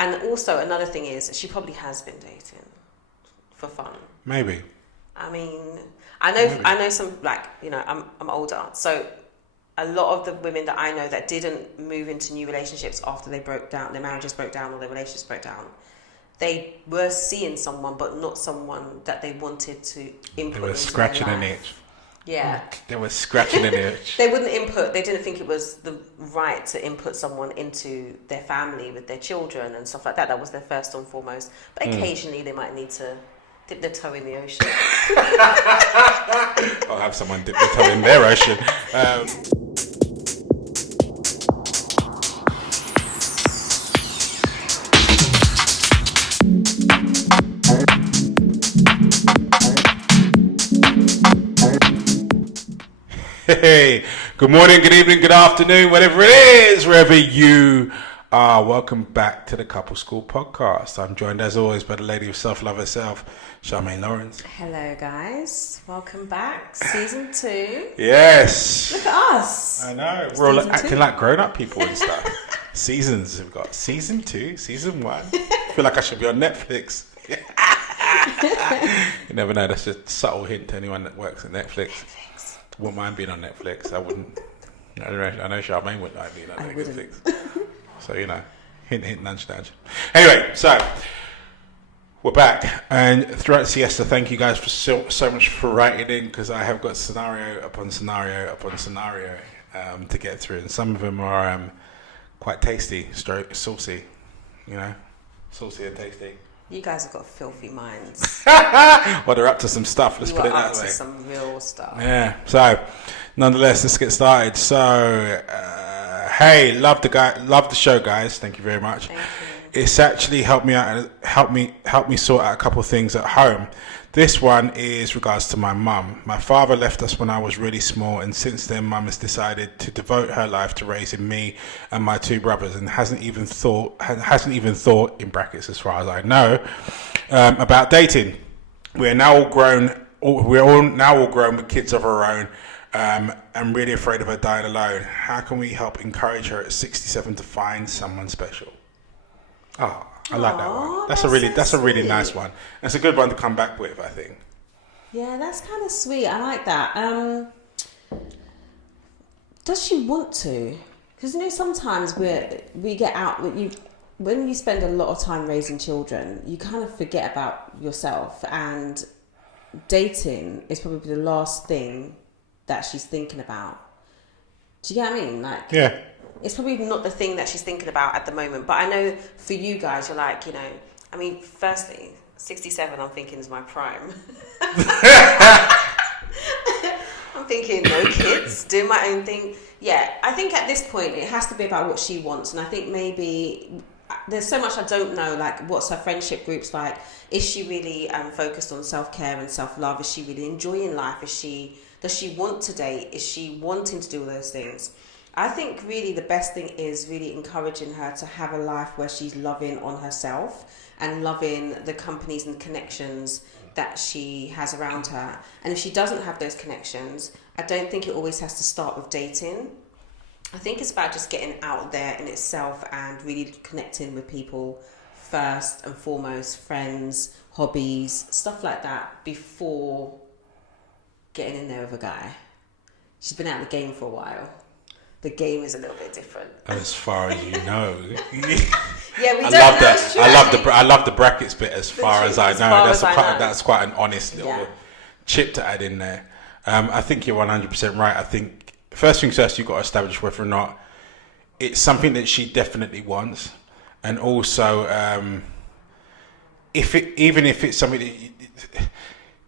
And also another thing is she probably has been dating for fun. Maybe. I mean, I know some, like, you know, I'm older, so a lot of the women that I know that didn't move into new relationships after they broke down, their marriages broke down or their relationships broke down, they were seeing someone, but not someone that they wanted to input. They were scratching an itch. Yeah. They were scratching an itch. They wouldn't input, they didn't think it was the right to input someone into their family with their children and stuff like that. That was their first and foremost. But occasionally they might need to dip their toe in the ocean. I'll have someone dip their toe in their ocean. Hey, good morning, good evening, good afternoon, whatever it is, wherever you are. Welcome back to the Couple School Podcast. I'm joined as always by the lady of self-love herself, Charmaine Lawrence. Hello guys, welcome back, season 2. Yes. Look at us. I know, we're all acting like grown-up people and stuff. Seasons, we've got season 2, season 1. I feel like I should be on Netflix. You never know, that's a subtle hint to anyone that works at Netflix. Wouldn't mind being on Netflix. I wouldn't. I know Charmaine wouldn't like being on Netflix. So, you know, hint, hint, nudge, nudge. Anyway, so we're back. And throughout siesta, thank you guys for so much for writing in, because I have got scenario upon scenario upon scenario to get through. And some of them are quite tasty, saucy, you know, saucy and tasty. You guys have got filthy minds. Well, they're up to some stuff. Let's put it that way. You are up to some real stuff. Yeah. So, nonetheless, let's get started. So, hey, love the show, guys. Thank you very much. Thank you. It's actually helped me out and helped me sort out a couple of things at home. This one is regards to my mum. My father left us when I was really small, and since then, mum has decided to devote her life to raising me and my 2 brothers, and hasn't even thought, in brackets as far as I know, about dating. We're now all grown. We're all now all grown with kids of our own. I'm really afraid of her dying alone. How can we help encourage her at 67 to find someone special? Oh, I like that one. That's a really nice one. It's a good one to come back with, I think. Yeah, that's kind of sweet. I like that. Does she want to? Because, you know, sometimes we get out. When you spend a lot of time raising children, you kind of forget about yourself. And dating is probably the last thing that she's thinking about. Do you get what I mean? Like, yeah. It's probably not the thing that she's thinking about at the moment. But I know for you guys, you're like, you know, I mean, firstly, 67, I'm thinking is my prime. I'm thinking, no kids, do my own thing. Yeah, I think at this point, it has to be about what she wants. And I think maybe there's so much I don't know, like what's her friendship groups like? Is she really focused on self-care and self-love? Is she really enjoying life? Does she want to date? Is she wanting to do all those things? I think really the best thing is really encouraging her to have a life where she's loving on herself and loving the companies and connections that she has around her. And if she doesn't have those connections, I don't think it always has to start with dating. I think it's about just getting out there in itself and really connecting with people first and foremost, friends, hobbies, stuff like that, before getting in there with a guy. She's been out of the game for a while. The game is a little bit different. As far as you know. Yeah, we don't know. It's true, I love the brackets bit. As far as I know, that's quite an honest little chip to add in there. I think you're 100% right. I think first things first, you've got to establish whether or not it's something that she definitely wants, and also even if it's something that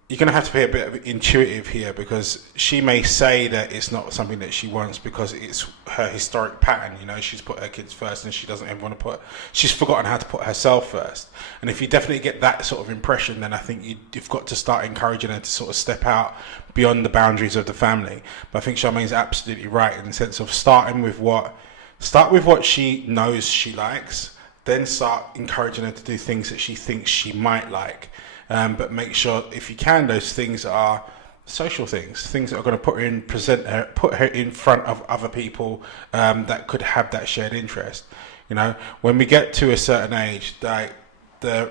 you're going to have to be a bit of intuitive here, because she may say that it's not something that she wants because it's her historic pattern. You know, she's put her kids first and she doesn't ever want to she's forgotten how to put herself first. And if you definitely get that sort of impression, then I think you've got to start encouraging her to sort of step out beyond the boundaries of the family. But I think Charmaine's absolutely right in the sense of start with what she knows she likes, then start encouraging her to do things that she thinks she might like. But make sure, if you can, those things are social things that are going to put her in front of other people that could have that shared interest. You know, when we get to a certain age, like the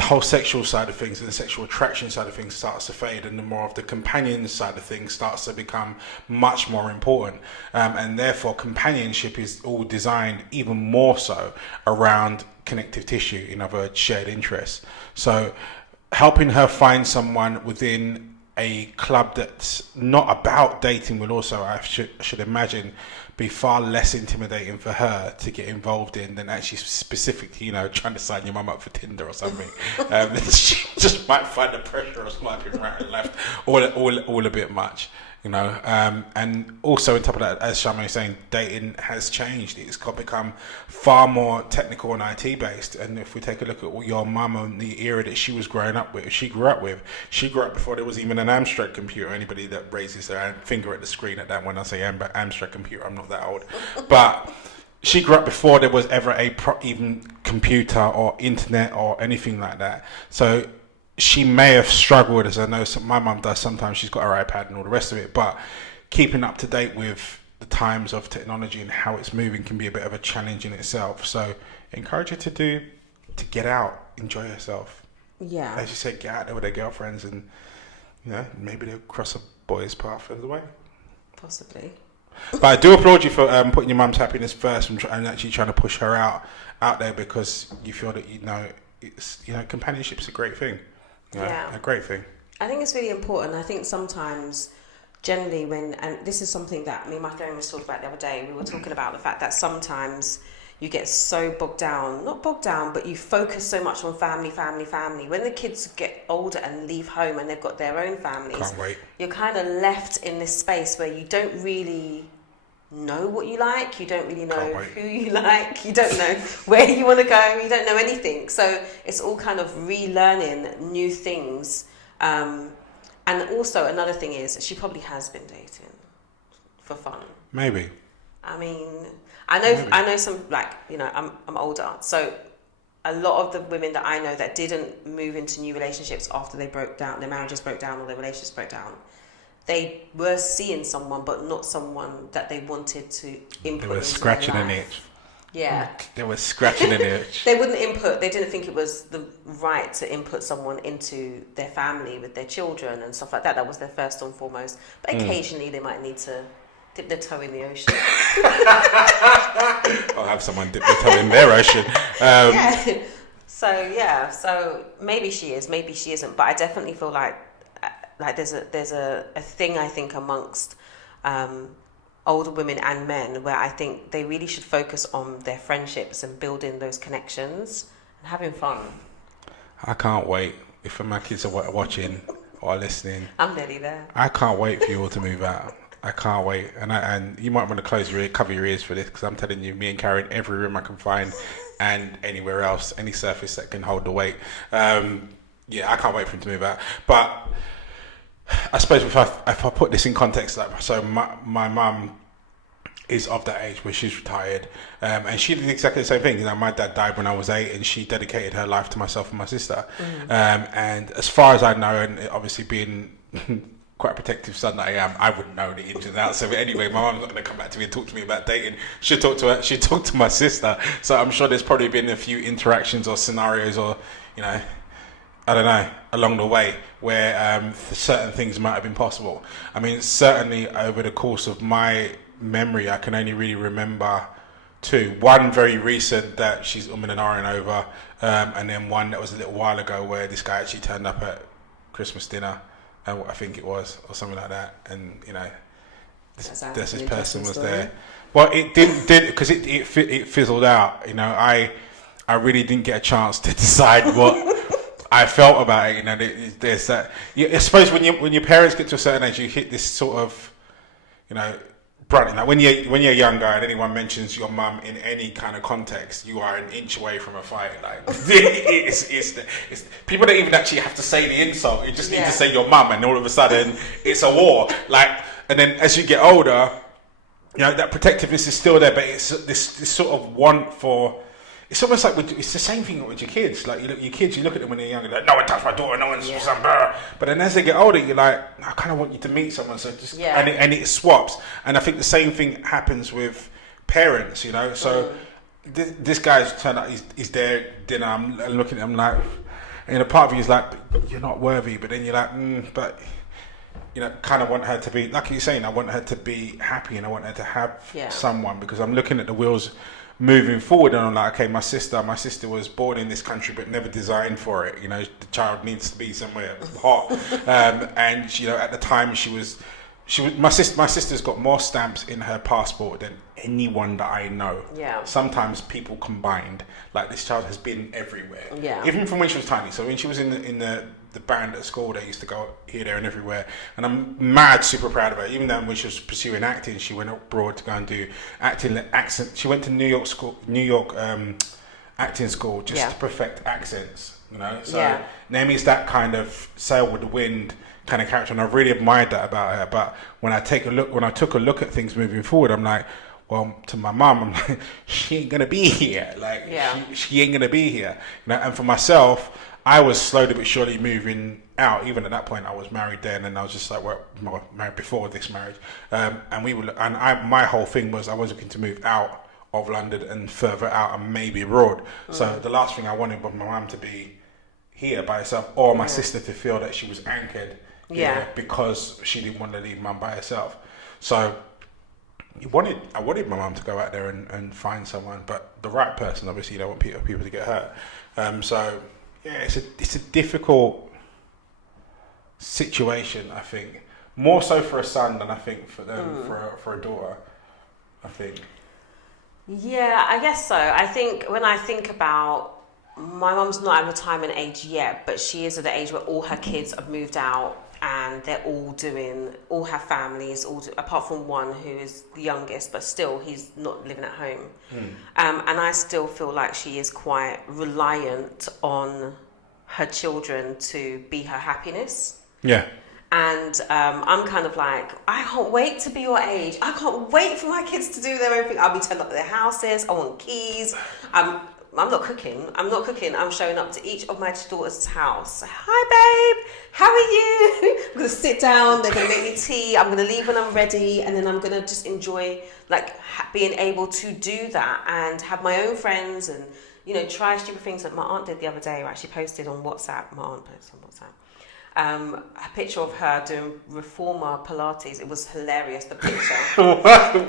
whole sexual side of things and the sexual attraction side of things starts to fade, and the more of the companion side of things starts to become much more important. And therefore, companionship is all designed even more so around connective tissue, in other words, shared interests. So helping her find someone within a club that's not about dating will also, I should imagine, be far less intimidating for her to get involved in than actually specifically, you know, trying to sign your mum up for Tinder or something. She just might find the pressure of swiping right and left all a bit much, you know. And also on top of that, as Charmaine was saying, dating has changed. It's become far more technical and IT based. And if we take a look at your mum and the era that she was growing up with, she grew up before there was even an Amstrad computer. Anybody that raises their finger at the screen at that, when I say Amstrad computer, I'm not that old. But she grew up before there was ever even computer or internet or anything like that. So she may have struggled, as I know my mum does sometimes. She's got her iPad and all the rest of it, but keeping up to date with the times of technology and how it's moving can be a bit of a challenge in itself. So encourage her to get out, enjoy herself. Yeah. As you said, get out there with their girlfriends, and you know, maybe they'll cross a boy's path of the way. Possibly. But I do applaud you for putting your mum's happiness first and actually trying to push her out there, because you feel that, you know, it's, you know, companionship's a great thing. You know, yeah, a great thing. I think it's really important. I think sometimes, generally, and this is something that me and my therapist talked about the other day, we were talking about the fact that sometimes you get so not bogged down, but you focus so much on family. When the kids get older and leave home and they've got their own families, Can't wait. You're kind of left in this space where you don't really know what you like, you don't really know who you like, you don't know where you want to go, you don't know anything. So it's all kind of relearning new things. And also another thing is, she probably has been dating for fun. Maybe. I mean, I know some, like, you know, I'm older, so a lot of the women that I know that didn't move into new relationships after they broke down, their marriages broke down or their relationships broke down, they were seeing someone, but not someone that they wanted to input. They were scratching an itch. Yeah. They were scratching an itch. They wouldn't input, they didn't think it was the right to input someone into their family with their children and stuff like that. That was their first and foremost. But occasionally they might need to dip their toe in the ocean. I'll have someone dip their toe in their ocean. Yeah. So maybe she is, maybe she isn't. But I definitely feel like there's a thing, I think, amongst older women and men where I think they really should focus on their friendships and building those connections and having fun. I can't wait. If my kids are watching or listening, I'm nearly there. I can't wait for you all to move out. I can't wait. And you might want to cover your ears for this, because I'm telling you, me and Karen, every room I can find and anywhere else, any surface that can hold the weight. Yeah, I can't wait for him to move out. But I suppose if I put this in context, like, so my mum is of that age where she's retired, and she did exactly the same thing. You know, my dad died when I was 8, and she dedicated her life to myself and my sister. And as far as I know, and obviously being quite a protective son that I am, I wouldn't know the ins and outs of it anyway. My mum's not going to come back to me and talk to me about dating. She'd talk to my sister. So I'm sure there's probably been a few interactions or scenarios, or, you know, I don't know, along the way where certain things might have been possible. I mean, certainly over the course of my memory, I can only really remember two. One very recent that she's and ahhing over, and then one that was a little while ago where this guy actually turned up at Christmas dinner, I think it was, or something like that, and, you know, this person was there. Well, it didn't because it fizzled out. You know, I really didn't get a chance to decide what I felt about it. You know, there's that. I suppose when your parents get to a certain age, you hit this sort of, you know, brunt. Like when you're a young guy and anyone mentions your mum in any kind of context, you are an inch away from a fight. Like it's people don't even actually have to say the insult. You just need to say your mum, and all of a sudden it's a war. Like, and then as you get older, you know, that protectiveness is still there, but it's this sort of want for. It's almost like it's the same thing with your kids. Like, your kids, you look at them when they're young, like, no one touched my daughter, no one's some blah. But then as they get older, you're like, I kind of want you to meet someone, so just and it swaps. And I think the same thing happens with parents, you know. So this guy's turned up. He's there at dinner. I'm looking at him like, and a part of you is like, you're not worthy. But then you're like, but kind of want her to be, like you're saying, I want her to be happy and I want her to have someone, because I'm looking at the wheels moving forward and I'm like, okay, my sister was born in this country but never designed for it. The child needs to be somewhere hot. And at the time she was my sister's got more stamps in her passport than anyone that I know. Yeah. Sometimes people combined. Like, this child has been everywhere. Yeah. Even from when she was tiny. So when she was in the band at school, they used to go here, there, and everywhere. And I'm super proud of her. Even though when she was pursuing acting, she went abroad to go and do accent. She went to New York acting school just to perfect accents. So Naomi's that kind of sail with the wind kind of character, and I really admired that about her. But when I took a look at things moving forward, I'm like, well, to my mum, I'm like, she ain't gonna be here. Like, she ain't gonna be here. And for myself, I was slowly but surely moving out. Even at that point, I was married then, and I was just like, married before this marriage. My whole thing was I was looking to move out of London and further out and maybe abroad. So the last thing I wanted was my mum to be here by herself, or my sister to feel that she was anchored here because she didn't want to leave mum by herself. So I wanted my mum to go out there and find someone, but the right person. Obviously, you don't want people to get hurt. It's a difficult situation. I think more so for a son than I think for them for a daughter. I think. Yeah, I guess so. I think when I think about, my mum's not at retirement age yet, but she is at the age where all her kids have moved out and they're all have families, apart from one who is the youngest, but still he's not living at home. And I still feel like she is quite reliant on her children to be her happiness. Yeah. And I'm kind of like, I can't wait to be your age. I can't wait for my kids to do their own thing. I'll be turning up at their houses. I want keys. I'm not cooking. I'm showing up to each of my daughter's house. Hi, babe. How are you? I'm going to sit down. They're going to make me tea. I'm going to leave when I'm ready. And then I'm going to just enjoy being able to do that and have my own friends and, try stupid things like my aunt did the other day. She posted on WhatsApp. My aunt posted on WhatsApp. A picture of her doing reformer Pilates. It was hilarious, the picture.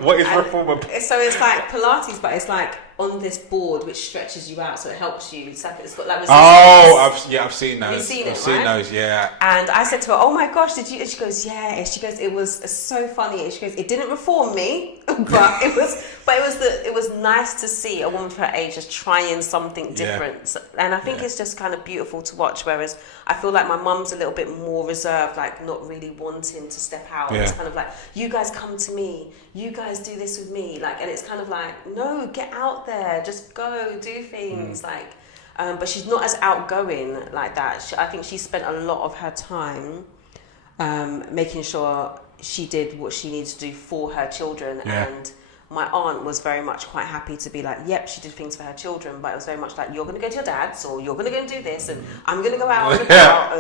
What is reformer? So it's like Pilates, but it's like on this board which stretches you out, so it helps you. It's got like resistance. I've seen those. You've seen I've seen those, yeah. And I said to her, "Oh my gosh, did you?" And she goes, "Yeah." And she goes, "It was so funny." And she goes, "It didn't reform me, but it was nice to see a woman of her age just trying something different." And I think it's just kind of beautiful to watch. Whereas I feel like my mum's a little bit more reserved, like not really wanting to step out. Yeah. It's kind of like, you guys come to me, you guys do this with me, and it's kind of like, no, get out there, just go do things, but she's not as outgoing like that. I think she spent a lot of her time making sure she did what she needed to do for her children. And my aunt was very much quite happy to be like, yep, she did things for her children, but it was very much like, you're going to go to your dad's, or you're going to go and do this, and I'm going to go out and about.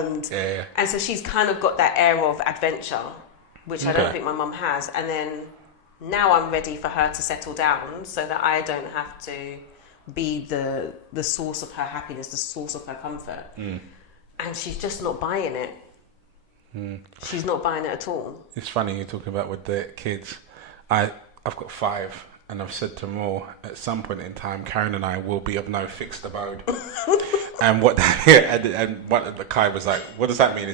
And so she's kind of got that air of adventure, which I don't think my mum has. And then now I'm ready for her to settle down so that I don't have to be the source of her happiness, the source of her comfort. And she's just not buying it. She's not buying it at all. It's funny you're talking about with the kids. I've got 5, and I've said to them all, at some point in time, Karen and I will be of no fixed abode. And what the Kai was like, what does that mean?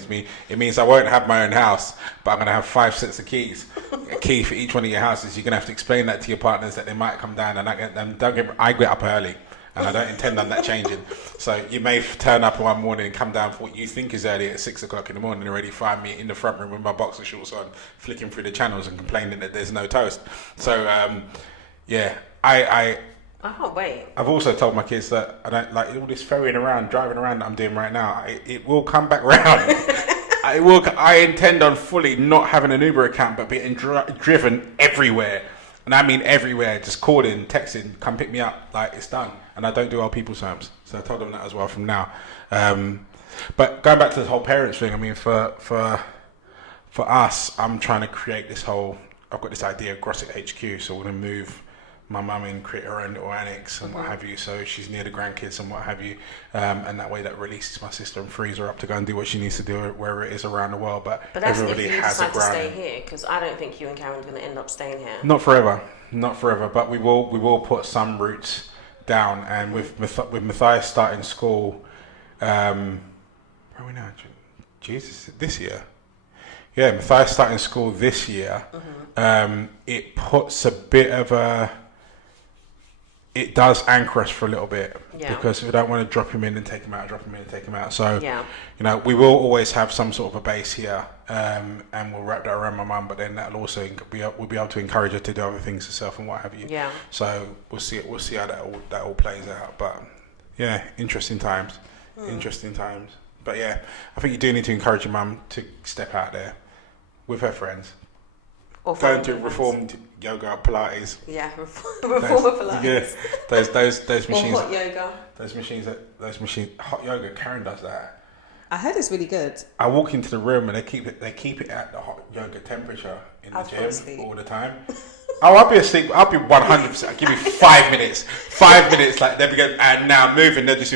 It means I won't have my own house, but I'm going to have 5 sets of keys. A key for each one of your houses. You're going to have to explain that to your partners that they might come down, and I get up early, and I don't intend on that changing. So you may turn up one morning and come down for what you think is early at 6 o'clock in the morning and already find me in the front room with my boxer shorts on, flicking through the channels and complaining that there's no toast. So, I can't wait. I've also told my kids that I don't like all this ferrying around, driving around that I'm doing right now. It will come back round. I intend on fully not having an Uber account, but being driven everywhere. And I mean everywhere, just calling, texting, come pick me up, it's done. And I don't do old people's homes. So I told them that as well from now. But going back to the whole parents thing, I mean, for us, I'm trying to create this whole, I've got this idea of Grosset HQ, so we're going to move my mum in, create her own little annex and what have you, so she's near the grandkids and what have you, and that way that releases my sister and frees her up to go and do what she needs to do wherever it is around the world. But that's everybody if you has a decide to stay ground. here, because I don't think you and Karen's going to end up staying here. Not forever, but we will put some roots down. And with Matthias starting school, where are we now? Jesus, this year. Yeah, Matthias starting school this year. It puts a bit of a. It does anchor us for a little bit, because we don't want to drop him in and take him out, drop him in and take him out. So, you know, we will always have some sort of a base here, and we'll wrap that around my mum. But then that'll also we'll be able to encourage her to do other things herself and what have you. Yeah. So we'll see how that all plays out. But yeah, interesting times. But yeah, I think you do need to encourage your mum to step out there with her friends. Or going to reformed yoga, Pilates. Yeah, reformer Pilates. Yeah, those machines. Or hot yoga. Those machines. Hot yoga. Karen does that. I heard it's really good. I walk into the room and they keep it at the hot yoga temperature in the gym all the time. Oh, I'll be asleep. I'll be 100%. Give me 5 minutes. 5 minutes. Like they'll be going, and now moving. They'll just.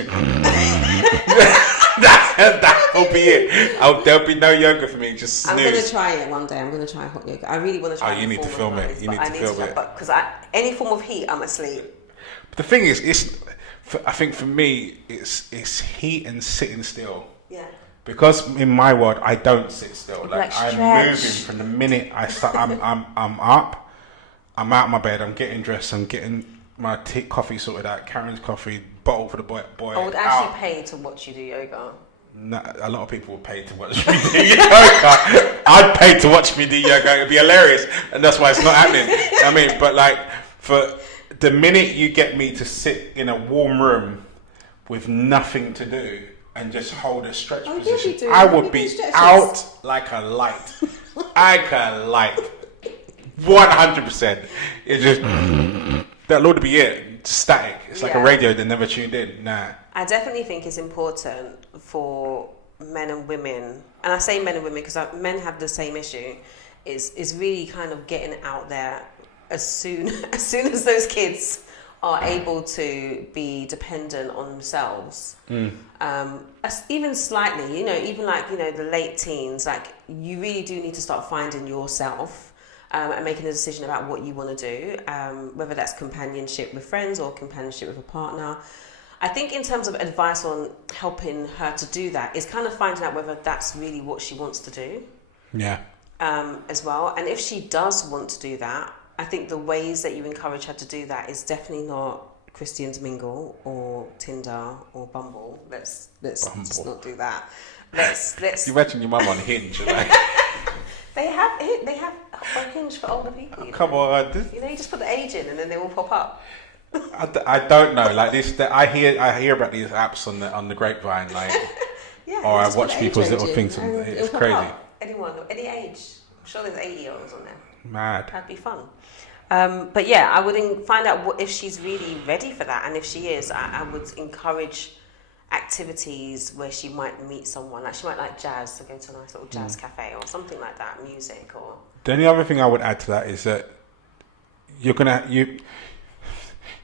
That will be it. There'll be no yoga for me. Just snooze. I'm going to try it one day. I'm going to try hot yoga. I really want to try it. Oh, you need to film it. You need to film it. Because any form of heat, I'm asleep. But the thing is, I think for me, it's heat and sitting still. Yeah. Because in my world, I don't sit still. Like I'm moving from the minute I start. I'm up. I'm out of my bed. I'm getting dressed. I'm getting my coffee sorted out. Karen's coffee. Bottle for the boy. I would actually pay to watch you do yoga. No, a lot of people would pay to watch me do yoga. I'd pay to watch me do yoga. It'd be hilarious, and that's why it's not happening. I mean, but like for the minute you get me to sit in a warm room with nothing to do and just hold a stretch position, I would be out like a light. Like a light. 100%. It just that would be it. Static. It's like a radio that never tuned in. Nah. I definitely think it's important for men and women, and I say men and women because men have the same issue, is really kind of getting out there as soon as those kids are able to be dependent on themselves. Even slightly, even like, the late teens, like you really do need to start finding yourself. And making a decision about what you want to do, whether that's companionship with friends or companionship with a partner. I think in terms of advice on helping her to do that is kind of finding out whether that's really what she wants to do. Yeah. As well. And if she does want to do that, I think the ways that you encourage her to do that is definitely not Christian's Mingle or Tinder or Bumble. Let's just not do that. Let's. You imagine your mum on Hinge, like. They have a Hinge for older people. Come on, you just put the age in and then they will pop up. I don't know, like this. I hear about these apps on the grapevine, like, or I watch people's little things. It's crazy. Any age. I'm sure there's 80-year-olds on there. Mad. That'd be fun. But yeah, I would find out if she's really ready for that, and if she is, I would encourage activities where she might meet someone. Like she might like jazz, to go to a nice little jazz cafe or something like that, music or. The only other thing I would add to that is that you're gonna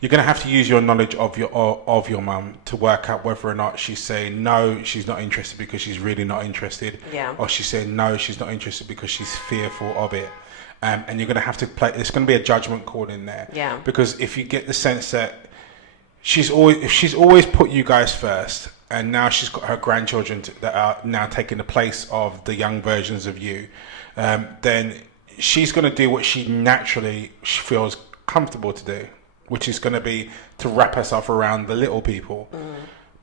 have to use your knowledge of your mum to work out whether or not she's saying no, she's not interested because she's really not interested, or she's saying no, she's not interested because she's fearful of it. And you're gonna have to play. There's gonna be a judgment call in there, because if you get the sense that she's always put you guys first, and now she's got her grandchildren that are now taking the place of the young versions of you, then she's going to do what she naturally feels comfortable to do, which is going to be to wrap herself around the little people.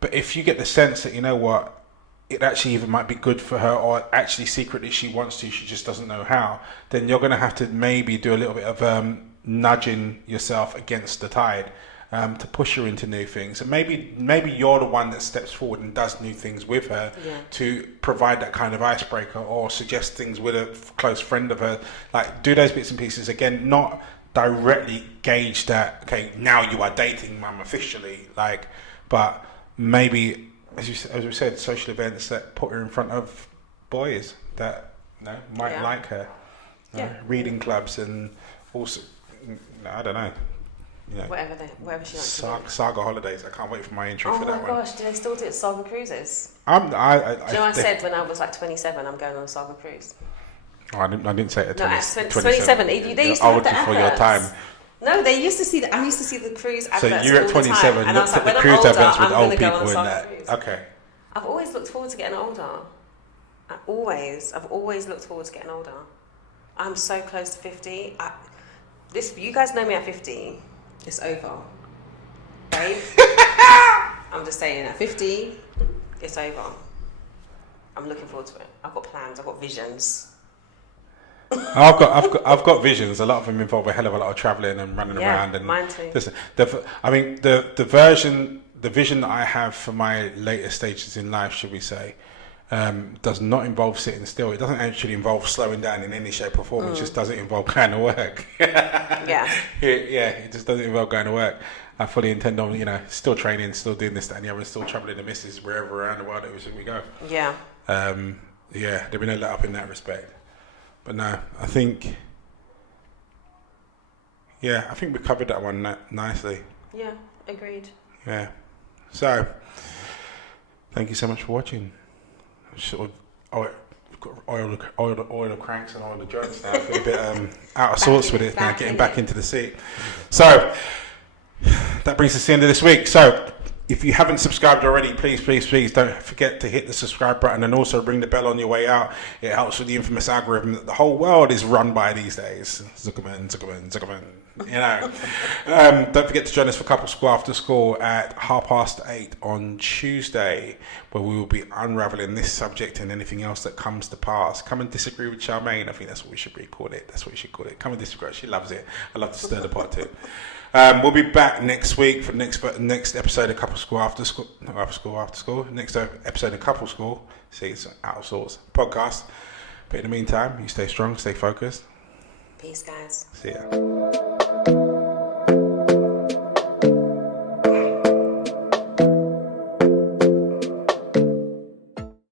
But if you get the sense that, you know what, it actually even might be good for her, or actually secretly she wants to, she just doesn't know how, then you're going to have to maybe do a little bit of nudging yourself against the tide. To push her into new things, and maybe you're the one that steps forward and does new things with her to provide that kind of icebreaker, or suggest things with a close friend of her, like do those bits and pieces again, not directly gauge that, okay, now you are dating mum officially, like, but maybe as we said, social events that put her in front of boys that might like her, reading clubs, and also I don't know. You know, wherever she wants to go. Saga Holidays. I can't wait for my entry for that one. Oh my gosh, do they still do it Saga Cruises? Do you know I said when I was like 27, I'm going on a Saga cruise. Oh, I didn't say it. No, at 27. They used to have the before adverts. your time. No, they used to see. I used to see the cruise adverts. So you're at 27. Looked at the cruise adverts with old people in that. Okay. I've always looked forward to getting older. I've always looked forward to getting older. I'm so close to 50. You guys know me at 50. It's over, babe. I'm just saying, at 50, it's over. I'm looking forward to it. I've got plans. I've got visions. I've got visions. A lot of them involve a hell of a lot of traveling and running around. And mine too. The vision that I have for my later stages in life, should we say, does not involve sitting still. It doesn't actually involve slowing down in any shape or form. It just doesn't involve going to work. It just doesn't involve going to work. I fully intend on, still training, still doing this, that, and the other, still traveling the missus wherever around the world every single we go. Yeah. There'll be no let up in that respect. But no, I think we covered that one nicely. Yeah, agreed. Yeah. So, thank you so much for watching. Sort of oil the cranks and oil the joints now. I feel a bit out of sorts with it now, getting back into the seat. So, that brings us to the end of this week. So, if you haven't subscribed already, please don't forget to hit the subscribe button and also ring the bell on your way out. It helps with the infamous algorithm that the whole world is run by these days. Zuckerman. Don't forget to join us for Couple School After School at 8:30 on Tuesday, where we will be unraveling this subject and anything else that comes to pass. Come and disagree with Charmaine. I think that's what we should call it. Come and disagree. She loves it. I love to stir the pot too. We'll be back next week for the next episode of Couple School After School. Next episode of Couple School. See, it's out of sorts podcast. But in the meantime, you stay strong, stay focused. Peace, guys. See ya.